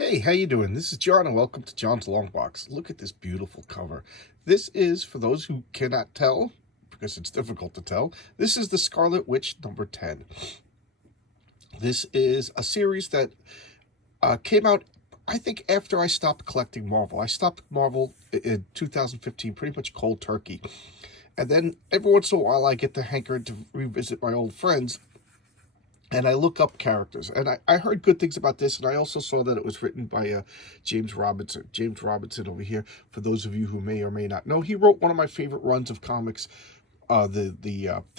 Hey, how you doing? This is John, and welcome to John's Long Box. Look at this beautiful cover. This is, for those who cannot tell, because it's difficult to tell, this is the Scarlet Witch number 10. This is a series that came out, I think, after I stopped collecting Marvel. I stopped Marvel in 2015, pretty much cold turkey. And then every once in a while, I get the hankering to revisit my old friends, and I look up characters, and I heard good things about this, and I also saw that it was written by James Robinson. James Robinson over here, for those of you who may or may not know, he wrote one of my favorite runs of comics, the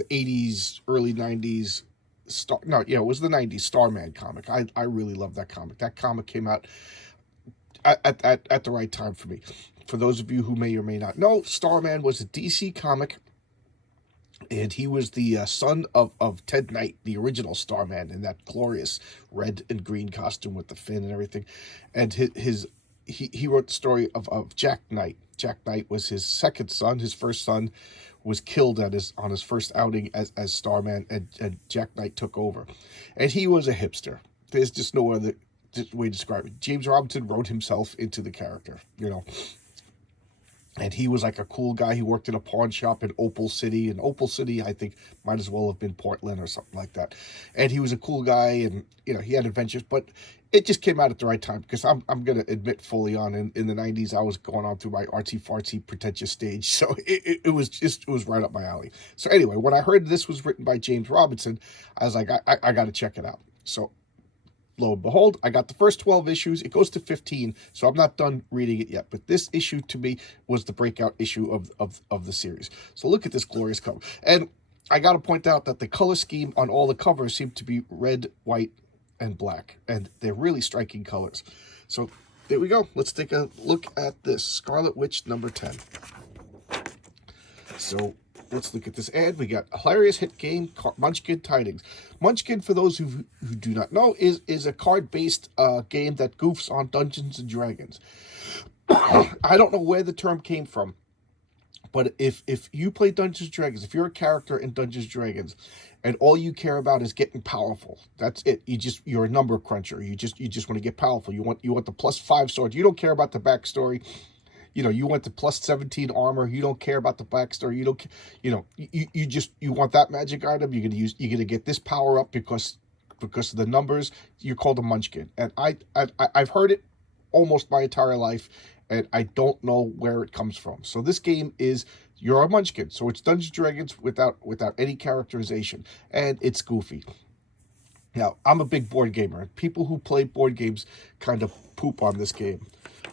80s, early 90s, it was the 90s Starman comic. I really love that comic. That comic came out at the right time for me. For those of you who may or may not know, Starman was a DC comic, and he was the son of Ted Knight, the original Starman, in that glorious red and green costume with the fin and everything. And he wrote the story of Jack Knight. Jack Knight was his second son. His first son was killed on his first outing as Starman, and Jack Knight took over. And he was a hipster. There's just no other way to describe it. James Robinson wrote himself into the character, And he was like a cool guy. He worked in a pawn shop in Opal City. And Opal City, I think, might as well have been Portland or something like that. And he was a cool guy, and, he had adventures. But it just came out at the right time, because I'm going to admit fully on, in the 90s, I was going on through my artsy-fartsy, pretentious stage. So it was right up my alley. So anyway, when I heard this was written by James Robinson, I was like, I got to check it out. So lo and behold, I got the first 12 issues. It goes to 15, so I'm not done reading it yet. But this issue, to me, was the breakout issue of the series. So look at this glorious cover. And I got to point out that the color scheme on all the covers seem to be red, white, and black. And they're really striking colors. So there we go. Let's take a look at this Scarlet Witch number 10. So let's look at this ad. We got a hilarious hit game, Munchkin Tidings. Munchkin, for those who do not know, is a card-based game that goofs on Dungeons and Dragons. I don't know where the term came from, but if you play Dungeons and Dragons, if you're a character in Dungeons and Dragons, and all you care about is getting powerful, that's it. You're a number cruncher. You just want to get powerful. You want the +5 sword. You don't care about the backstory. You want the +17 armor. You don't care about the backstory. You don't, you want that magic item. You're gonna get this power up because of the numbers. You're called a Munchkin, and I've heard it almost my entire life, and I don't know where it comes from. So this game is, you're a Munchkin. So it's Dungeons and Dragons without any characterization, and it's goofy. Now, I'm a big board gamer. People who play board games kind of poop on this game.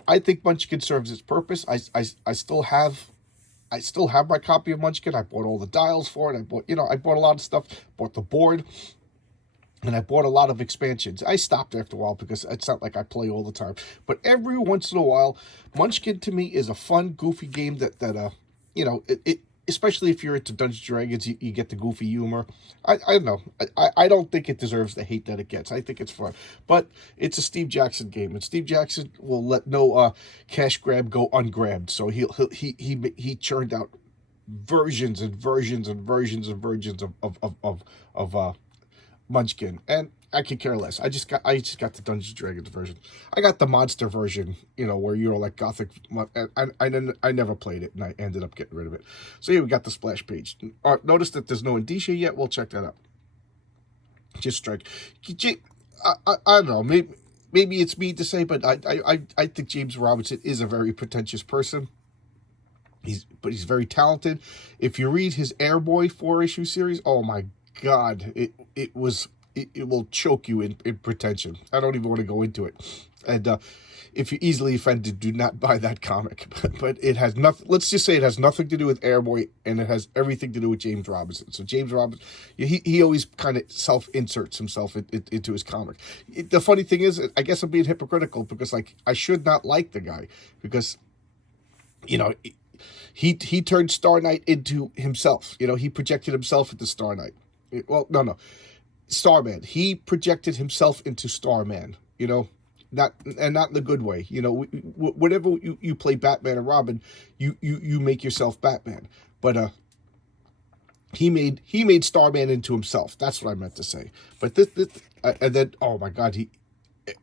I think Munchkin serves its purpose. I still have my copy of Munchkin. I bought all the dials for it. I bought a lot of stuff. Bought the board, and I bought a lot of expansions. I stopped after a while because it's not like I play all the time. But every once in a while, Munchkin to me is a fun, goofy game that especially if you're into Dungeons & Dragons, you get the goofy humor. I don't know. I don't think it deserves the hate that it gets. I think it's fun. But it's a Steve Jackson game, and Steve Jackson will let no cash grab go ungrabbed. So he churned out versions and versions and versions and versions of Munchkin, and I could care less. I just got the Dungeons and Dragons version. I got the monster version, where you're like gothic. I never played it, and I ended up getting rid of it. So here we got the splash page. Notice that there's no indicia yet. We'll check that out. Just strike. I don't know. Maybe it's me to say, but I think James Robinson is a very pretentious person. But he's very talented. If you read his Airboy 4-issue series, oh my God, it will choke you in pretension. I don't even want to go into it. And if you're easily offended, do not buy that comic. But it has nothing. Let's just say it has nothing to do with Airboy, and it has everything to do with James Robinson. So James Robinson, he always kind of self-inserts himself into his comic. The funny thing is, I guess I'm being hypocritical because I should not like the guy because he turned Star Knight into himself. He projected himself into Star Knight. No. Starman. He projected himself into Starman, not in the good way. Whenever you play Batman and Robin, you make yourself Batman. But he made Starman into himself. That's what I meant to say. But this and then, oh my God,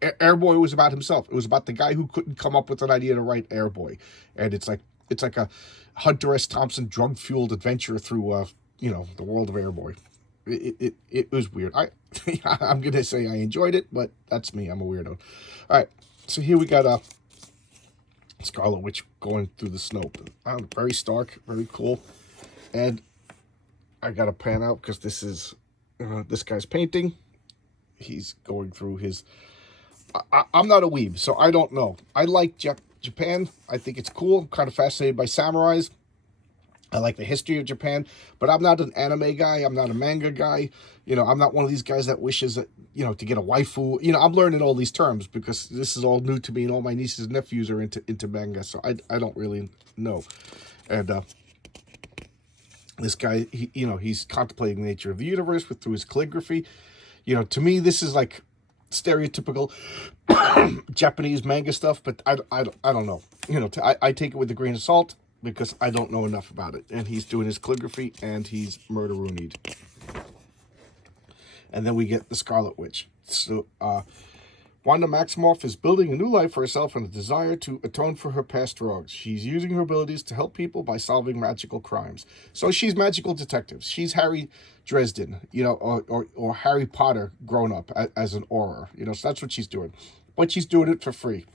Airboy was about himself. It was about the guy who couldn't come up with an idea to write Airboy, and it's like a Hunter S. Thompson drug fueled adventure through the world of Airboy. It was weird. I'm gonna say I enjoyed it, but that's me. I'm a weirdo. All right, so here we got Scarlet Witch going through the snow. Very stark, very cool, and I gotta pan out because this is this guy's painting. He's going through his. I'm not a weeb, so I don't know. I like Japan. I think it's cool. I'm kind of fascinated by samurais. I like the history of Japan, but I'm not an anime guy. I'm not a manga guy. I'm not one of these guys that wishes that, to get a waifu. I'm learning all these terms because this is all new to me, and all my nieces and nephews are into manga, so I don't really know. And this guy, he's contemplating the nature of the universe through his calligraphy. To me, this is like stereotypical Japanese manga stuff, but I don't know. I take it with a grain of salt because I don't know enough about it. And he's doing his calligraphy, and he's murder-roonied. And then we get the Scarlet Witch. So, Wanda Maximoff is building a new life for herself and a desire to atone for her past wrongs. She's using her abilities to help people by solving magical crimes. So she's magical detective. She's Harry Dresden, or Harry Potter grown up as an Auror. So that's what she's doing. But she's doing it for free.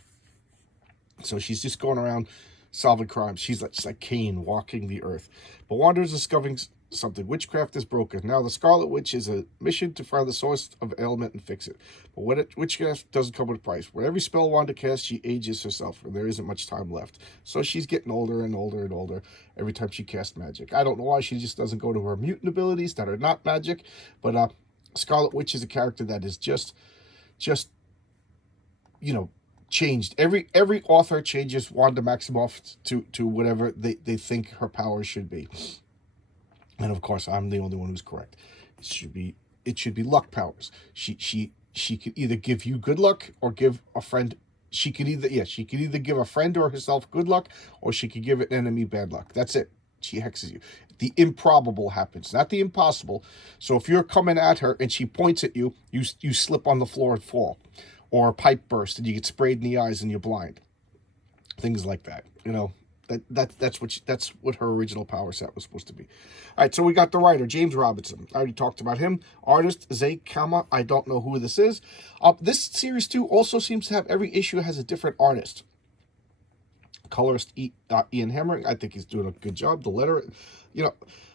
So she's just going around solving crimes. She's like Cain walking the earth. But Wanda is discovering something. Witchcraft is broken. Now the Scarlet Witch is a mission to find the source of ailment and fix it. But witchcraft doesn't come with a price. With every spell Wanda casts, she ages herself, and there isn't much time left. So she's getting older and older and older every time she casts magic. I don't know why she just doesn't go to her mutant abilities that are not magic, but Scarlet Witch is a character that is just changed. Every author changes Wanda Maximoff to whatever they think her powers should be. And of course, I'm the only one who's correct. It should be luck powers. She could either give you good luck or give a friend. She could either give a friend or herself good luck, or she could give an enemy bad luck. That's it. She hexes you. The improbable happens, not the impossible. So if you're coming at her and she points at you, you slip on the floor and fall, or a pipe burst and you get sprayed in the eyes and you're blind. Things like that. That's what her original power set was supposed to be. All right, so we got the writer, James Robinson. I already talked about him. Artist, Zay Kama. I don't know who this is. This series, too, also seems to have every issue has a different artist. Colorist Ian Hemmering. I think he's doing a good job. The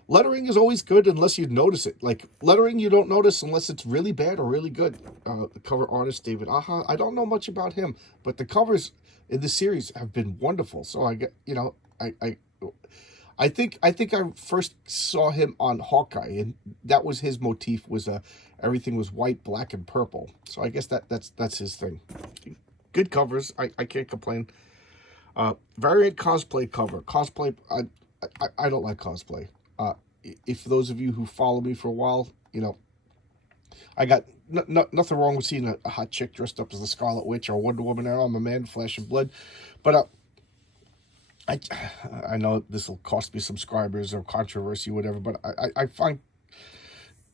lettering is always good unless you notice it. Like, lettering you don't notice unless it's really bad or really good. The cover artist, David Aha. I don't know much about him, but the covers in this series have been wonderful. So I think I first saw him on Hawkeye, and that was his motif, was everything was white, black, and purple. So I guess that's his thing. Good covers. I can't complain. Variant cosplay cover. Cosplay, I don't like cosplay. If those of you who follow me for a while, I got nothing wrong with seeing a hot chick dressed up as the Scarlet Witch or Wonder Woman. I'm a man, flesh and blood. But I know this will cost me subscribers or controversy, whatever, but I find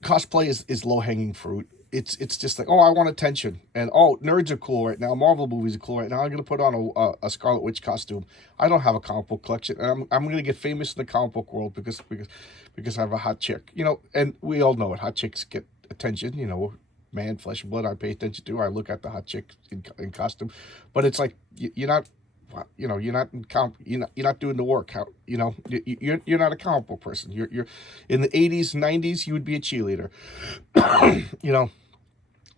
cosplay is low-hanging fruit. It's just like, I want attention, and nerds are cool right now. Marvel movies are cool right now. I'm gonna put on a Scarlet Witch costume. I don't have a comic book collection, and I'm gonna get famous in the comic book world because I have a hot chick. And we all know it. Hot chicks get attention. Man, flesh and blood. I pay attention to. I look at the hot chick in costume, but it's like you're not. You're not doing the work. You're not a comic book person. You're in the 80s, 90s. You would be a cheerleader.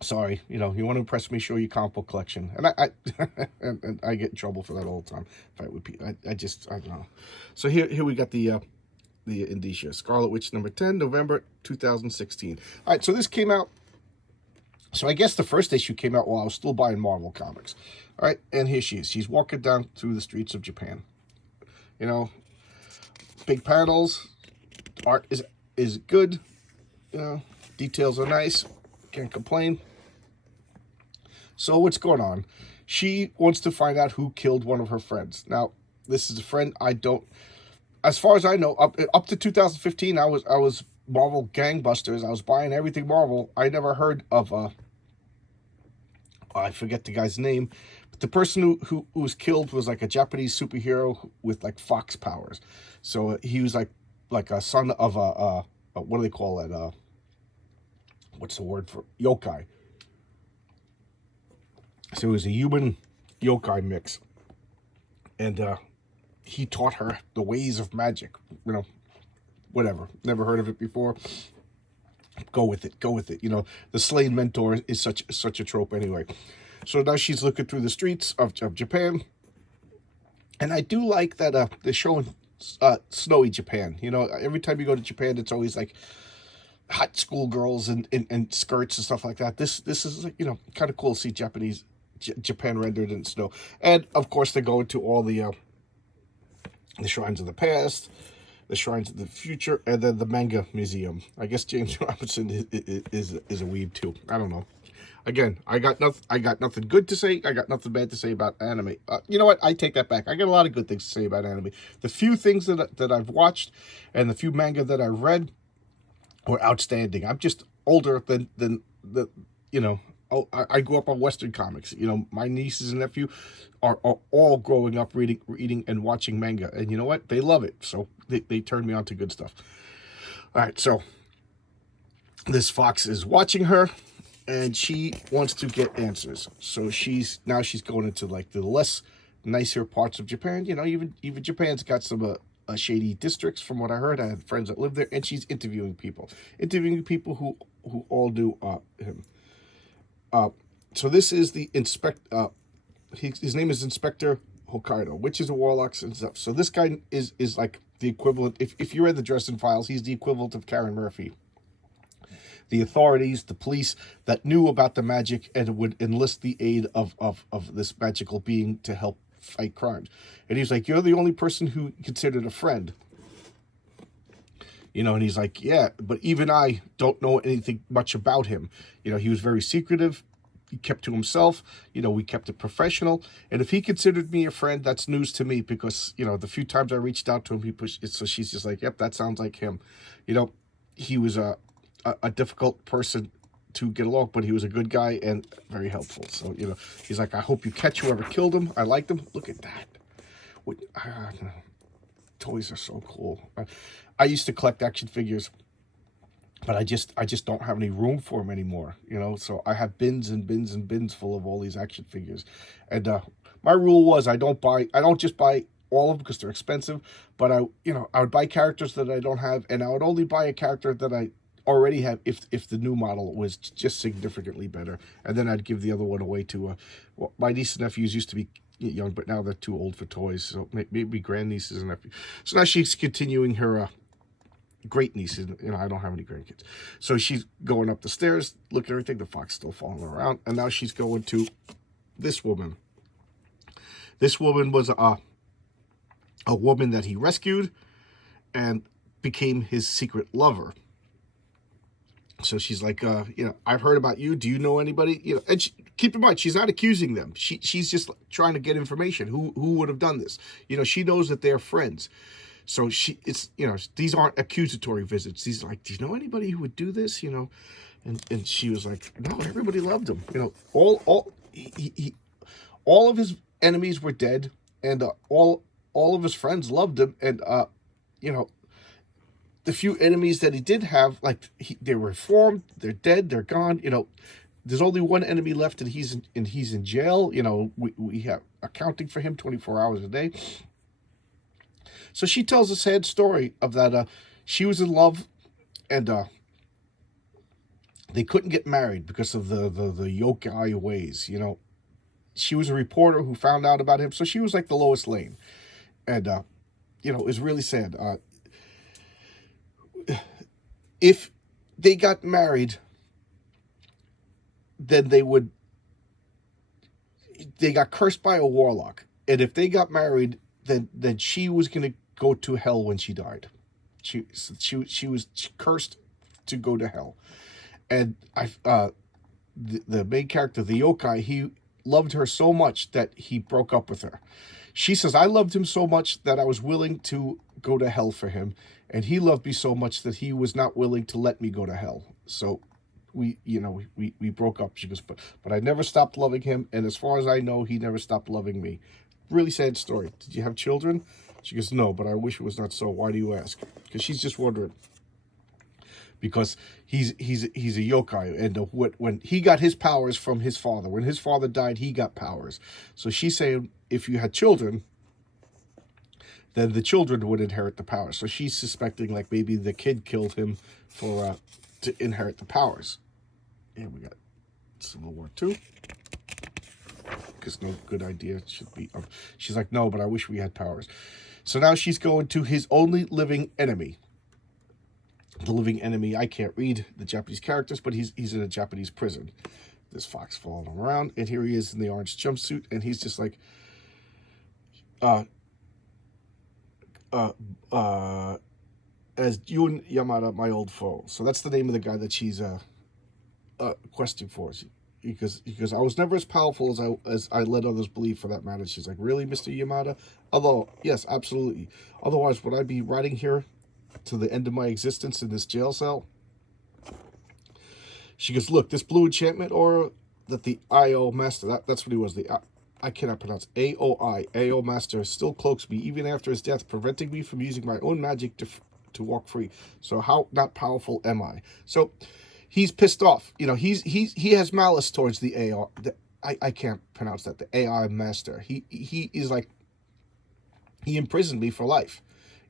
Sorry, you want to impress me, show your comic book collection. And and I get in trouble for that all the time. Fight with people. I don't know. So here we got the indicia. Scarlet Witch number 10, November 2016. All right, so this came out. So I guess the first issue came out while I was still buying Marvel comics. All right, and here she is. She's walking down through the streets of Japan. Big panels. Art is good. Details are nice. Can't complain. So what's going on? She wants to find out who killed one of her friends. Now, this is a friend as far as I know, up to 2015, I was Marvel gangbusters. I was buying everything Marvel. I never heard of I forget the guy's name, but the person who was killed was like a Japanese superhero with like fox powers. So he was like a son of a what do they call it? What's the word for yokai? So it was a human yokai mix, and he taught her the ways of magic. You know, whatever. Never heard of it before. Go with it. Go with it. You know, the slain mentor is such a trope anyway. So now she's looking through the streets of Japan, and I do like that they're showing snowy Japan. You know, every time you go to Japan, it's always like hot schoolgirls and skirts and stuff like that. This is, you know, kind of cool to see Japan rendered in snow. And of course they go into all the shrines of the past, the shrines of the future, and then the manga museum. I guess James Robinson is a weeb too. I don't know. Again, I got nothing good to say. I got nothing bad to say about anime. You know what? I take that back. I got a lot of good things to say about anime. The few things that I've watched and the few manga that I've read were outstanding. I'm just older than the, you know. Oh, I grew up on Western comics. You know, my nieces and nephew are all growing up reading and watching manga. And you know what? They love it. So they turned me on to good stuff. All right, so this fox is watching her, and she wants to get answers. So she's going into like the less nicer parts of Japan. You know, even Japan's got some shady districts, from what I heard. I had friends that live there, and she's interviewing people who all do him. So this is the his name is Inspector Hokkaido, which is a warlock and stuff. So this guy is like the equivalent, if you read the Dresden Files, he's the equivalent of Karen Murphy. The authorities, the police that knew about the magic and would enlist the aid of this magical being to help fight crimes. And he's like, you're the only person who considered a friend. You know, and he's like, yeah, but even I don't know anything much about him. You know, he was very secretive. He kept to himself. You know, we kept it professional. And if he considered me a friend, that's news to me, because, you know, the few times I reached out to him, he pushed it. So she's just like, yep, that sounds like him. You know, he was a difficult person to get along, but he was a good guy and very helpful. So, you know, he's like, I hope you catch whoever killed him. I liked him. Look at that. Toys are so cool. I used to collect action figures, but I just don't have any room for them anymore, you know. So I have bins and bins and bins full of all these action figures. And my rule was I don't just buy all of them because they're expensive, but I would buy characters that I don't have, and I would only buy a character that I already have if the new model was just significantly better, and then I'd give the other one away to my nieces and nephews used to be young, but now they're too old for toys, so maybe grandnieces and nephews. So now she's continuing her great nieces. You know, I don't have any grandkids, so she's going up the stairs, look at everything. The fox still following around, and now she's going to this woman. This woman was a woman that he rescued and became his secret lover. So she's like, you know, I've heard about you. Do you know anybody? You know, and keep in mind, she's not accusing them. She's just trying to get information. Who would have done this? You know, she knows that they're friends. So it's, you know, these aren't accusatory visits. These are like, do you know anybody who would do this? You know, and she was like, no, everybody loved him. You know, all of his enemies were dead, and all of his friends loved him, and you know, the few enemies that he did have, like, they were reformed, they're dead, they're gone. You know, there's only one enemy left, and he's in jail. You know, we have accounting for him 24 hours a day. So she tells a sad story of that. She was in love, and they couldn't get married because of the yokai ways. You know, she was a reporter who found out about him, so she was like the Lois Lane, and you know, it was really sad. If they got married, then they got cursed by a warlock. And if they got married, then she was going to go to hell when she died. She was cursed to go to hell. And the main character, the yokai, he loved her so much that he broke up with her. She says, I loved him so much that I was willing to go to hell for him. And he loved me so much that he was not willing to let me go to hell. So we broke up. She goes, but I never stopped loving him, and as far as I know, he never stopped loving me. Really sad story. Did you have children? She goes, no, but I wish it was not so. Why do you ask? Because she's just wondering. Because he's a yokai, and when he got his powers from his father. When his father died, he got powers. So she's saying if you had children, then the children would inherit the powers. So she's suspecting like maybe the kid killed him for to inherit the powers. And we got Civil War II. Because no good idea should be. She's like, no, but I wish we had powers. So now she's going to his only living enemy. The living enemy, I can't read the Japanese characters, but he's in a Japanese prison. This fox following him around, and here he is in the orange jumpsuit, and he's just like, as Yun Yamada, my old foe. So that's the name of the guy that she's questing for. Because I was never as powerful as I let others believe, for that matter. She's like, really, Mr. Yamada? Although, yes, absolutely. Otherwise, would I be riding here to the end of my existence in this jail cell? She goes, look, this blue enchantment aura that the IO master, that's what he was, I cannot pronounce, AO master still cloaks me even after his death, preventing me from using my own magic to walk free. So how not powerful am I? So he's pissed off. You know, he has malice towards the AR. I can't pronounce that. The AI master. He is like, he imprisoned me for life.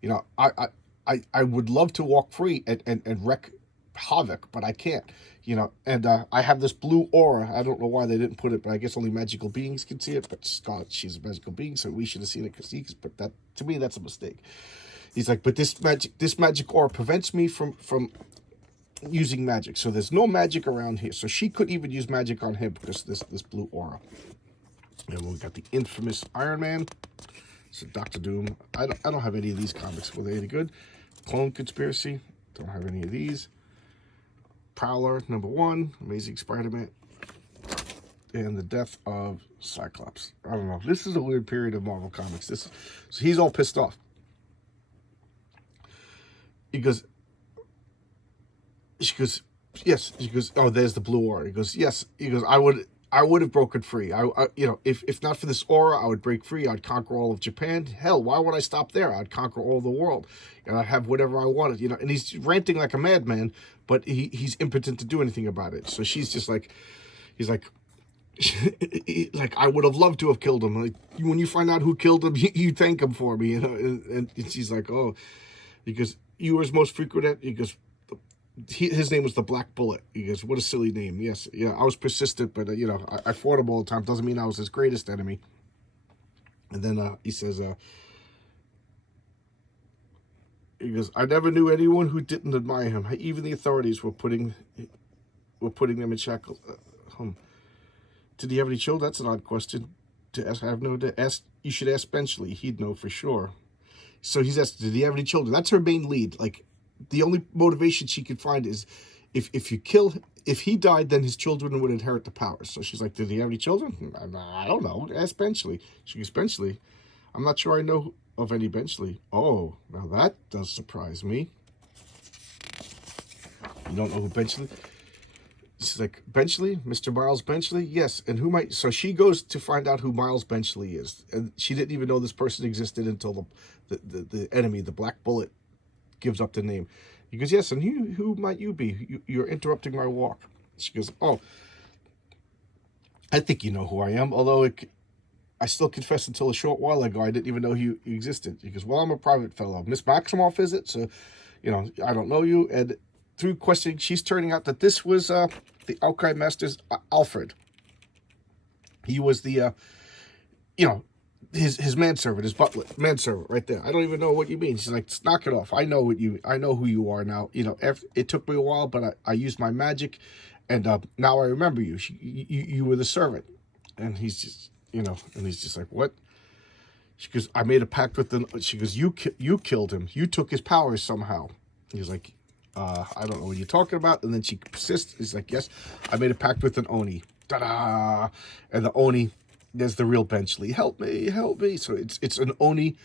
You know, I would love to walk free and wreak havoc, but I can't. You know, and I have this blue aura. I don't know why they didn't put it, but I guess only magical beings can see it. But Scarlet, she's a magical being, so we should have seen it because but that, to me, that's a mistake. He's like, but this magic aura prevents me from using magic. So there's no magic around here. So she couldn't even use magic on him because this blue aura. And we got the infamous Iron Man. So Dr. Doom. I don't have any of these comics. Were they any good? Clone Conspiracy. Don't have any of these. Prowler #1. Amazing Spider-Man. And the death of Cyclops. I don't know. This is a weird period of Marvel Comics. So he's all pissed off. He goes, she goes, yes. She goes, oh, there's the blue aura. He goes, yes. He goes, I would have broken free. You know, if not for this aura, I would break free. I'd conquer all of Japan. Hell, why would I stop there? I'd conquer all the world, and I'd have whatever I wanted. You know, and he's ranting like a madman, but he's impotent to do anything about it. So she's just like, he's like, like, I would have loved to have killed him. Like, when you find out who killed him, you thank him for me. You know, and she's like, oh, because you were his most frequent. He goes, his name was the Black Bullet. He goes, what a silly name. Yes, yeah, I was persistent, but, you know, I fought him all the time. Doesn't mean I was his greatest enemy. And then he says, he goes, I never knew anyone who didn't admire him. Even the authorities were putting them in shackles. Did he have any children? That's an odd question to ask. You should ask Benchley. He'd know for sure. So he's asked, did he have any children? That's her main lead. Like, the only motivation she could find is if he died, then his children would inherit the powers. So she's like, did he have any children? I don't know. Ask Benchley. She goes, Benchley? I'm not sure I know of any Benchley. Oh, now that does surprise me. You don't know who Benchley? She's like, Benchley? Mr. Miles Benchley? Yes. And who might... So she goes to find out who Miles Benchley is. And she didn't even know this person existed until the enemy, the Black Bullet, gives up the name. He goes, yes, and who might you be? You're interrupting my walk. She goes, oh, I think you know who I am, although I still confess until a short while ago I didn't even know he existed. He goes, well, I'm a private fellow. Miss Maximoff, is it? So, you know, I don't know you. And through questioning, she's turning out that this was the Alkai Master's Alfred. He was the, you know, his manservant, his butler, manservant, right there. I don't even know what you mean. She's like, knock it off. I know who you are now. You know, it took me a while, but I used my magic, and now I remember you. You were the servant, and he's just, you know, and he's just like, what? She goes, I made a pact with them. She goes, you killed him. You took his powers somehow. He's like, I don't know what you're talking about. And then she persists. He's like, yes, I made a pact with an Oni. Ta-da! And the Oni, there's the real Benchley. Help me, help me. So it's an Oni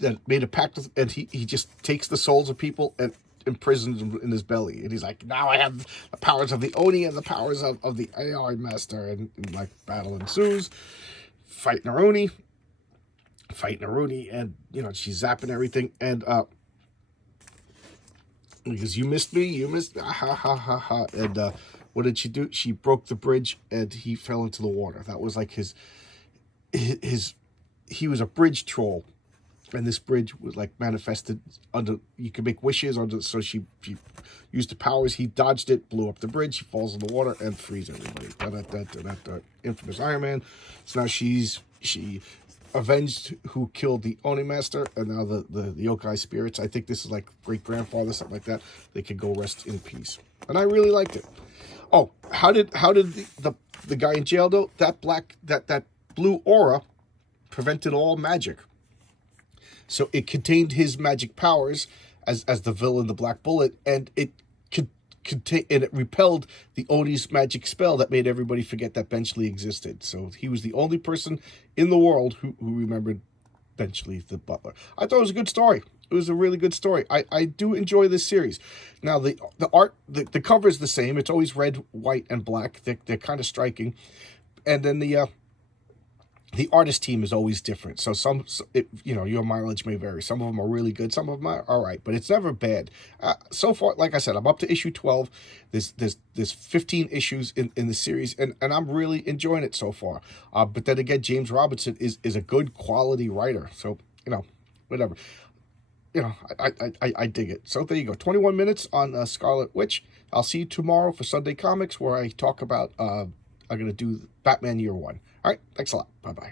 that made a pact with, and he just takes the souls of people and imprisoned in his belly, and he's like, now I have the powers of the Oni and the powers of the AI Master, and like battle ensues, fighting her Oni, and you know, she's zapping everything, and because you missed me, ha ha ha ha, and what did she do? She broke the bridge, and he fell into the water. That was like his he was a bridge troll. And this bridge was like manifested under, you could make wishes under, so she used the powers, he dodged it, blew up the bridge, she falls in the water and frees everybody. Infamous Iron Man. So now she avenged who killed the Oni Master, and now the yokai spirits, I think this is like great grandfather, something like that, they could go rest in peace. And I really liked it. Oh, how did the guy in jail though? That blue aura prevented all magic. So it contained his magic powers as the villain, the Black Bullet, and it repelled the Oni's magic spell that made everybody forget that Benchley existed. So he was the only person in the world who remembered Benchley, the butler. I thought it was a good story. It was a really good story. I do enjoy this series. Now the art, the cover is the same. It's always red, white, and black. They're kind of striking, and then the artist team is always different. So you know, your mileage may vary. Some of them are really good. Some of them are all right, but it's never bad. So far, like I said, I'm up to issue 12. There's 15 issues in the series, and I'm really enjoying it so far. But then again, James Robinson is a good quality writer. So, you know, whatever. You know, I dig it. So there you go. 21 minutes on Scarlet Witch. I'll see you tomorrow for Sunday Comics, where I talk about, I'm going to do Batman Year One. All right, thanks a lot. Bye-bye.